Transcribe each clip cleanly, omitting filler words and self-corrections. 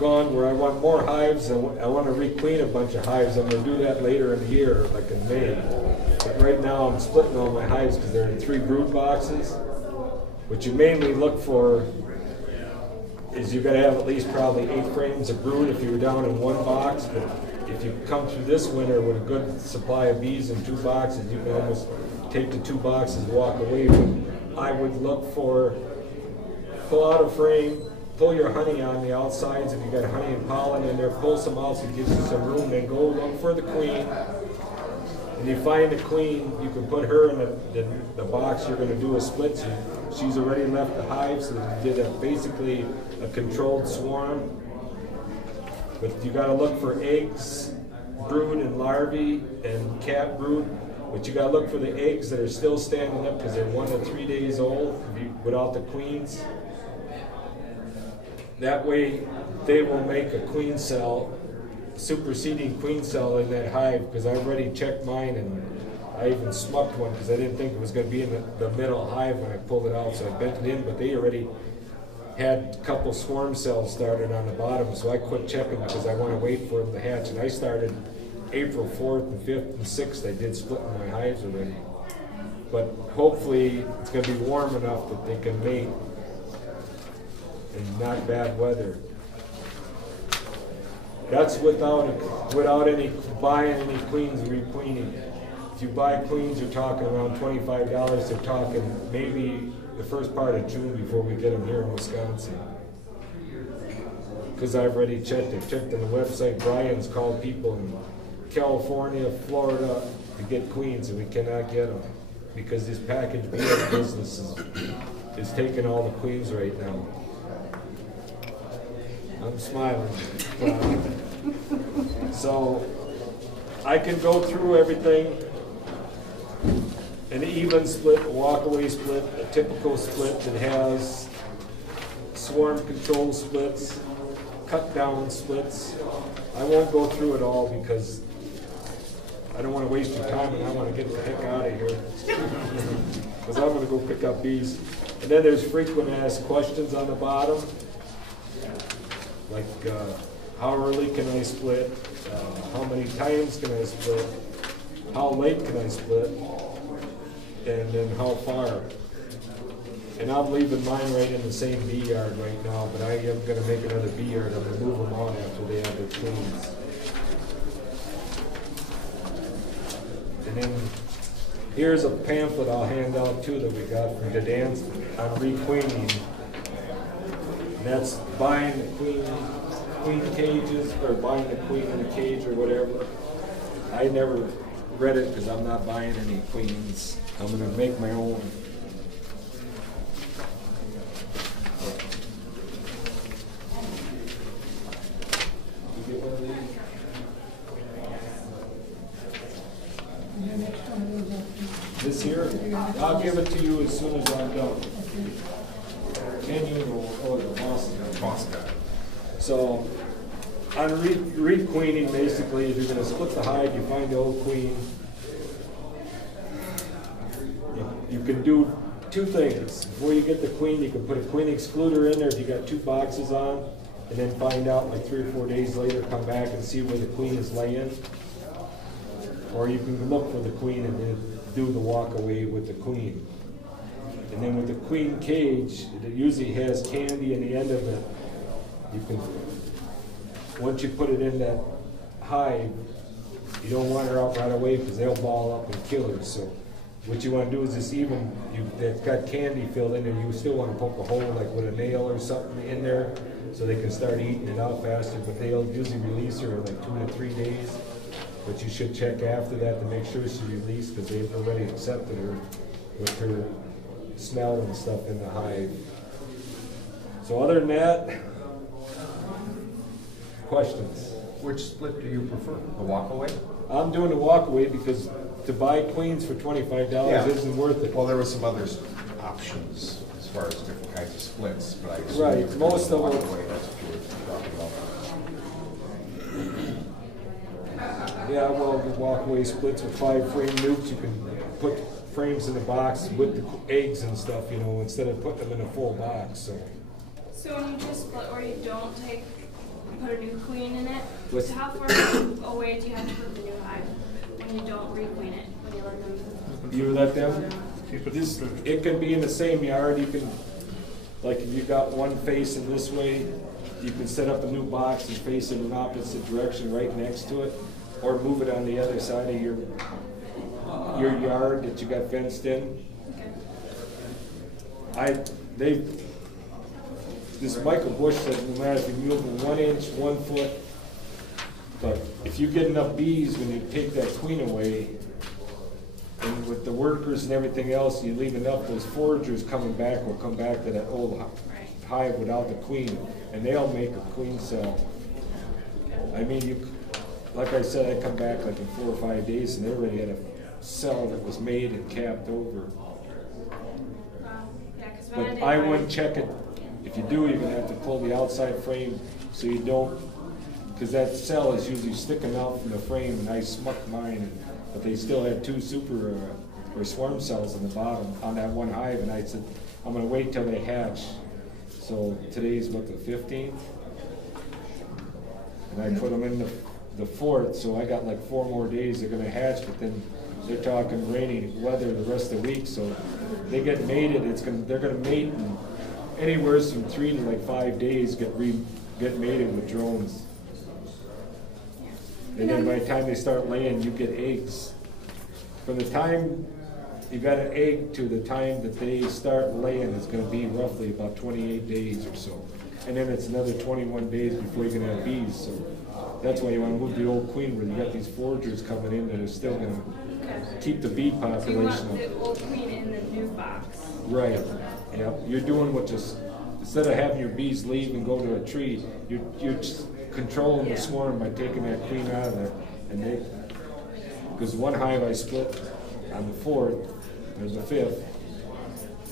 gone where I want more hives. I want to requeen a bunch of hives. I'm going to do that later in the year, like in May. But right now I'm splitting all my hives because they're in 3 brood boxes. What you mainly look for is you got to have at least probably 8 frames of brood if you were down in 1 box. But if you come through this winter with a good supply of bees in 2 boxes, you can almost take the 2 boxes and walk away. But I would look for, pull out a frame, pull your honey on the outsides. If you got honey and pollen in there, pull some out so it gives you some room. Then go look for the queen. And you find the queen, you can put her in the box you're going to do a split. So she's already left the hive, so you did basically a controlled swarm. But you got to look for eggs, brood, and larvae, and cat brood. But you got to look for the eggs that are still standing up because they're 1 to 3 days old without the queens. That way, they will make a queen cell, superseding queen cell in that hive, because I already checked mine and I even smucked one because I didn't think it was going to be in the middle hive when I pulled it out, so I bent it in, but they already had a couple swarm cells started on the bottom, so I quit checking because I want to wait for them to hatch. And I started April 4th and 5th and 6th. I did split in my hives already. But hopefully it's going to be warm enough that they can mate and not bad weather. That's without any buying any queens and requeening. If you buy queens, you're talking around $25. They're talking maybe the first part of June before we get them here in Wisconsin. Because I've already checked. I checked on the website. Brian's called people in California, Florida to get queens, and we cannot get them because this package beehive business is taking all the queens right now. I'm smiling. So I can go through everything. An even split, a walkaway split, a typical split that has swarm control splits, cut down splits. I won't go through it all because I don't want to waste your time and I want to get the heck out of here because I'm going to go pick up bees. And then there's frequent asked questions on the bottom, like how early can I split, how many times can I split, how late can I split, and then how far. And I'm leaving mine right in the same bee yard right now, but I am going to make another bee yard. I'm going to move them out after they have their queens. And then here's a pamphlet I'll hand out too that we got from Dan's on requeening. And that's buying the queen cages, or buying the queen in a cage or whatever. I never read it because I'm not buying any queens. I'm going to make my own. You get one of these? This here? I'll give it to you as soon as I'm done. Can you? Oh, the boss guy. So, on requeening, basically, if you're going to split the hive, you find the old queen. You can do 2 things. Before you get the queen, you can put a queen excluder in there if you got 2 boxes on, and then find out like 3 or 4 days later, come back and see where the queen is laying. Or you can look for the queen and then do the walk away with the queen. And then with the queen cage, it usually has candy in the end of it. You can, once you put it in that hive, you don't want her out right away because they'll ball up and kill her. So what you want to do is just even, they've got candy filled in there, you still want to poke a hole like with a nail or something in there so they can start eating it out faster, but they'll usually release her in like 2 to 3 days. But you should check after that to make sure she's released because they've already accepted her with her smell and stuff in the hive. So other than that, questions? Which split do you prefer? The walkaway? I'm doing the walkaway because to buy queens for $25 isn't worth it. Well, there were some other options as far as different kinds of splits, but I assume right. Most of them. Walkaway, that's what you're talking about. Yeah, well, the walkaway splits with 5 frame nukes. You can put frames in the box with the eggs and stuff, you know, instead of putting them in a full box. So when you just split or you don't take put a new queen in it. What's- So how far away do you have to put the new hive when you don't requeen it, when you let them? You let them? It can be in the same yard. You can, like if you got one facing this way, you can set up a new box and face it in an opposite direction right next to it, or move it on the other side of your yard that you got fenced in. This Michael Bush said no matter if you move them 1 inch, 1 foot, but if you get enough bees when you take that queen away, and with the workers and everything else, you leave enough, those foragers coming back will come back to that old hive without the queen, and they'll make a queen cell. I mean, like I said, I come back like in 4 or 5 days, and they already had a cell that was made and capped over. But I wouldn't check it. If you do, you're going to have to pull the outside frame so you don't, because that cell is usually sticking out from the frame, and I smucked mine, but they still had 2 super or swarm cells in the bottom on that one hive, and I said, I'm going to wait till they hatch. So today's what, the 15th? And I put them in the 4th, so I got like 4 more days they're going to hatch, but then they're talking rainy weather the rest of the week, so they get mated. They're going to mate in anywhere from 3 to like 5 days. Get mated with drones, and then by the time they start laying, you get eggs. From the time you got an egg to the time that they start laying is going to be roughly about 28 days or so, and then it's another 21 days before you're going to have bees. So that's why you want to move the old queen, where you got these foragers coming in that are still going to keep the bee population. So you want the old queen in the new box. Right. Yeah. You're doing what just instead of having your bees leave and go to a tree, you're just controlling the swarm by taking that queen out of there. And because one hive I split on the 4th or the 5th.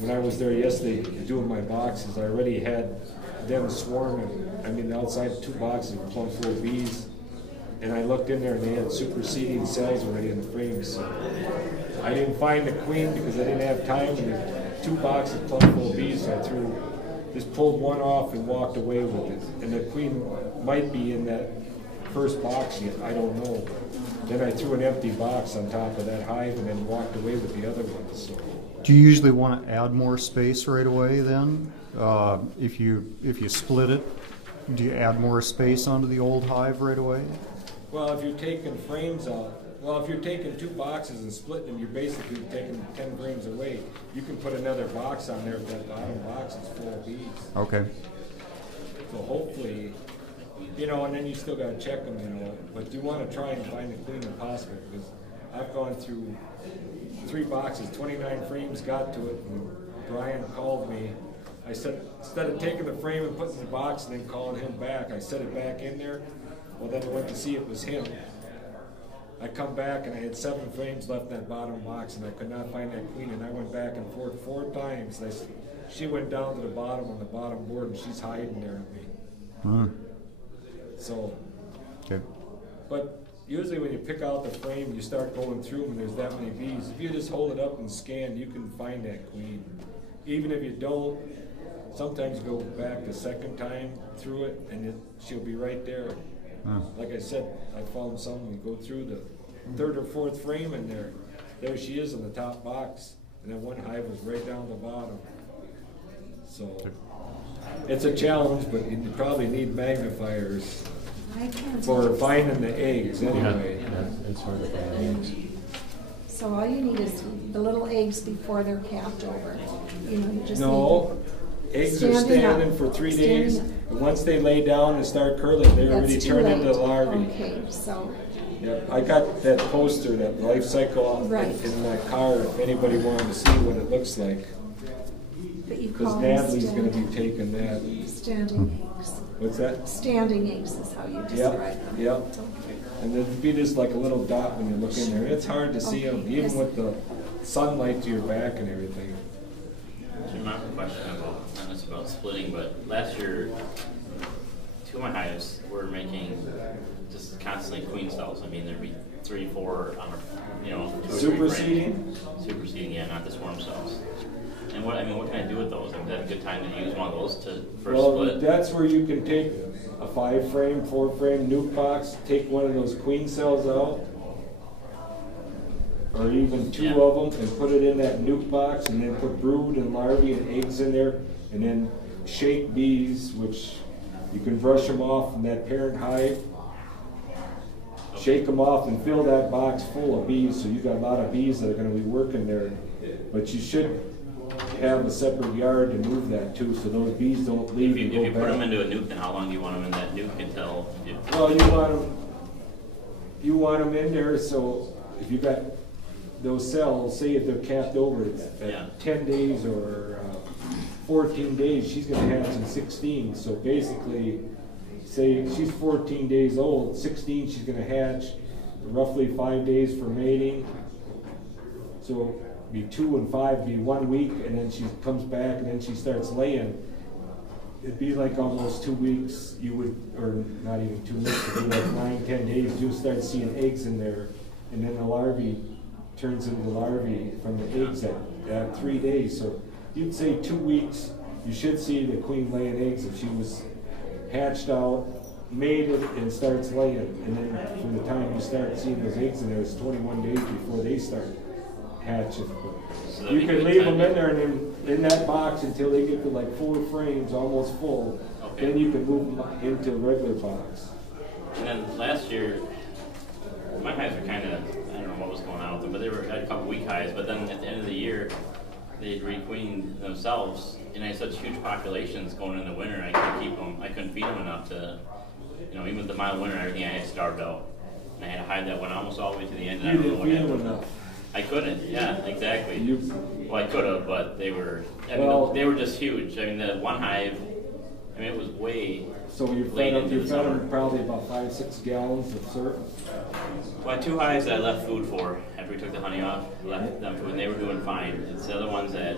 When I was there yesterday doing my boxes, I already had them swarming. I mean, outside 2 boxes were plumb full of bees. And I looked in there and they had superseding cells already in the frames. So I didn't find the queen because I didn't have time. And there's 2 boxes plumb full of bees, so I just pulled one off and walked away with it. And the queen might be in that first box yet, I don't know. Then I threw an empty box on top of that hive and then walked away with the other ones. So. Do you usually want to add more space right away then? If you split it, do you add more space onto the old hive right away? Well, if you're taking frames out, if you're taking 2 boxes and splitting them, you're basically taking 10 frames away. You can put another box on there if that bottom box is full of bees. Okay. So hopefully, and then you still got to check them, but you want to try and find the queen if possible, because I've gone through 3 boxes, 29 frames got to it, and Brian called me. I said, instead of taking the frame and putting it in the box and then calling him back, I set it back in there. Well, then I went to see it was him. I come back and I had 7 frames left in that bottom box, and I could not find that queen, and I went back and forth 4 times. She went down to the bottom on the bottom board, and she's hiding there with me. Mm. So, okay. But usually when you pick out the frame, you start going through them and there's that many bees. If you just hold it up and scan, you can find that queen. Even if you don't, sometimes you go back the second time through it and she'll be right there. Like I said, I found some, we go through the 3rd or 4th frame and there she is in the top box. And then one hive was right down the bottom. So it's a challenge, but you probably need magnifiers for finding the eggs anyway. Yeah, it's hard to find eggs. So all you need is the little eggs before they're capped over. You just eggs are standing for 3 days. And once they lay down and start curling, they already turn into larvae. Okay, so. Yep, I got that poster, that life cycle in my car if anybody wanted to see what it looks like. Because Natalie's going to be taking that. Standing eggs. What's that? Standing eggs is how you describe them. Yep. Okay. And there'd be just like a little dot when you look in there. It's hard to see them, even with the sunlight to your back and everything. Jim, I have a question about, not just about splitting, but last year, 2 of my hives were making just constantly queen cells. I mean, there'd be 3, 4 on a, 2 or 3 Superseding? Superseding, yeah, not the swarm cells. And what can I do with those? I mean, is that a good time to use one of those for a split? That's where you can take a 5-frame, 4-frame nuke box, take one of those queen cells out, or even 2 Yeah. of them, and put it in that nuke box, and then put brood and larvae and eggs in there, and then shake bees, which you can brush them off from that parent hive. Shake them off and fill that box full of bees, so you got a lot of bees that are going to be working there. But you should have a separate yard to move that to, so those bees don't leave If and you go put them back. into a nuke, then how long do you want them in that nuke until you? Well, you want them in there, so if you got those cells, say if they're capped over at Yeah. 10 days or 14 days, she's going to hatch in 16. So basically, say she's 14 days old, 16 she's going to hatch, roughly 5 days for mating. So be 2 and 5, be 1 week, and then she comes back and then she starts laying. It'd be like almost 2 weeks, you would, or not even 2 weeks, it'd be like 9, 10 days, you'll start seeing eggs in there. And then the larvae turns into larvae from the eggs at 3 days. So you'd say 2 weeks, you should see the queen laying eggs if she was hatched out, mated, and starts laying. And then from the time you start seeing those eggs in there, it's 21 days before they start hatching. So that'd You be can good leave them timing. in there and then in that box until they get to like 4 frames, almost full. Okay. Then you can move them into the regular box. And then last year, my hives were kind of, I don't know what was going on with them, but they had a couple weak hives. But then at the end of the year, they'd requeen themselves, and I had such huge populations going in the winter. I couldn't keep them. I couldn't feed them enough to, even with the mild winter, everything I had starved out. And I had a hive that went almost all the way to the end. And I You don't know didn't what feed happened. them enough. I couldn't. Yeah, exactly. You- Well, I could have, but they were. Well- they were just huge. I mean, the one hive. I mean, it was way. So you late fed into the summer. them probably about 5-6 gallons of syrup. Well, I had 2 hives that I left food for after we took the honey off. Left them food, and they were doing fine. It's the other ones that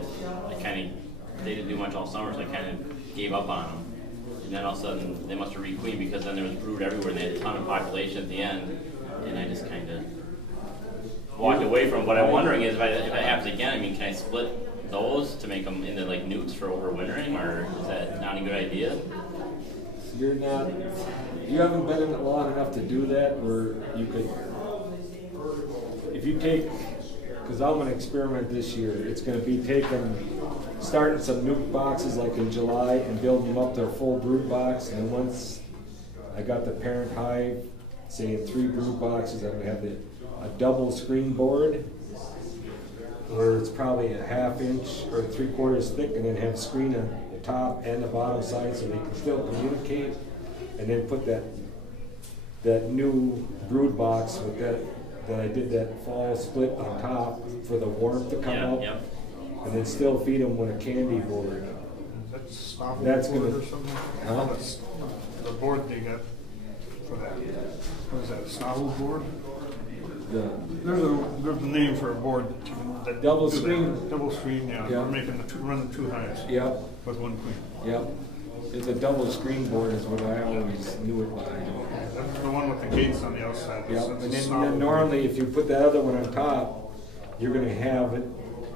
I kind of, they didn't do much all summer, so I kind of gave up on them. And then all of a sudden, they must have requeened because then there was brood everywhere, and they had a ton of population at the end, and I just kind of walked away from it. What I'm wondering is if it happens again, I mean, can I split those to make them into like newts for overwintering, or is that not a good idea? You're not, you haven't been in it long enough to do that where you could, if you take, because I'm gonna experiment this year, it's gonna be starting some nuke boxes like in July and building them up to a full brood box, and then once I got the parent hive, say in 3 brood boxes, I'm gonna have a double screen board where it's probably a 1/2 inch or 3/4 thick, and then have screen on the top and the bottom side so they can still communicate, and then put that new brood box with that I did that fall split on top for the warmth to come up, Yep. and then still feed them with a candy board. That's Snobble That's board gonna- or something? Huh? That's the board they got for that. What is that, Snobble board? There's a name for a board that Double do that. screen. Double screen, yeah. Yeah. We're making running 2 hives Yep, with 1 queen. yep. It's a double screen board is what I always knew it by. That's the one with the gates on the outside. Yep, That's and a then Snobble normally if you put that other one on top, you're gonna have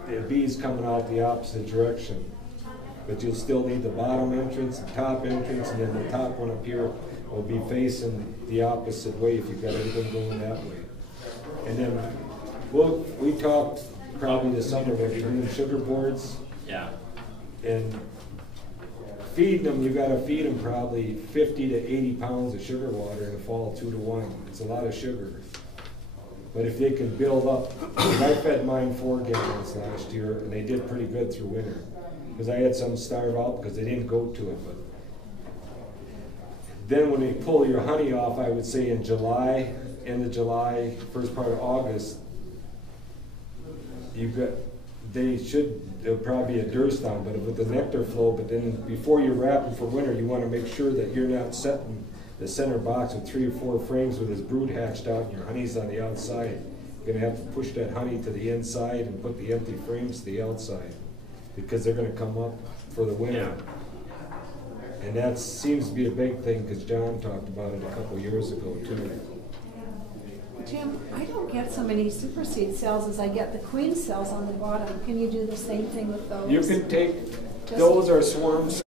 the bees coming out the opposite direction. But you'll still need the bottom entrance, the top entrance, and then the top one up here will be facing the opposite way if you've got everything going that way. And then, we talked probably this summer about turning sugar boards, Yeah. and feeding them, you gotta feed them probably 50 to 80 pounds of sugar water in the fall, 2 to 1. It's a lot of sugar. But if they can build up, I fed mine 4 gallons last year, and they did pretty good through winter. Because I had some starve out because they didn't go to it. But then when they pull your honey off, I would say in July, end of July, first part of August, there'll probably be a dearth down, but with the nectar flow, but then before you wrap them for winter, you want to make sure that you're not setting the center box with 3 or 4 frames with this brood hatched out and your honey's on the outside. You're gonna have to push that honey to the inside and put the empty frames to the outside, because they're gonna come up for the winter. And that seems to be a big thing, because John talked about it a couple years ago too. Jim, I don't get so many superseed cells as I get the queen cells on the bottom. Can you do the same thing with those? You can take, those are swarms.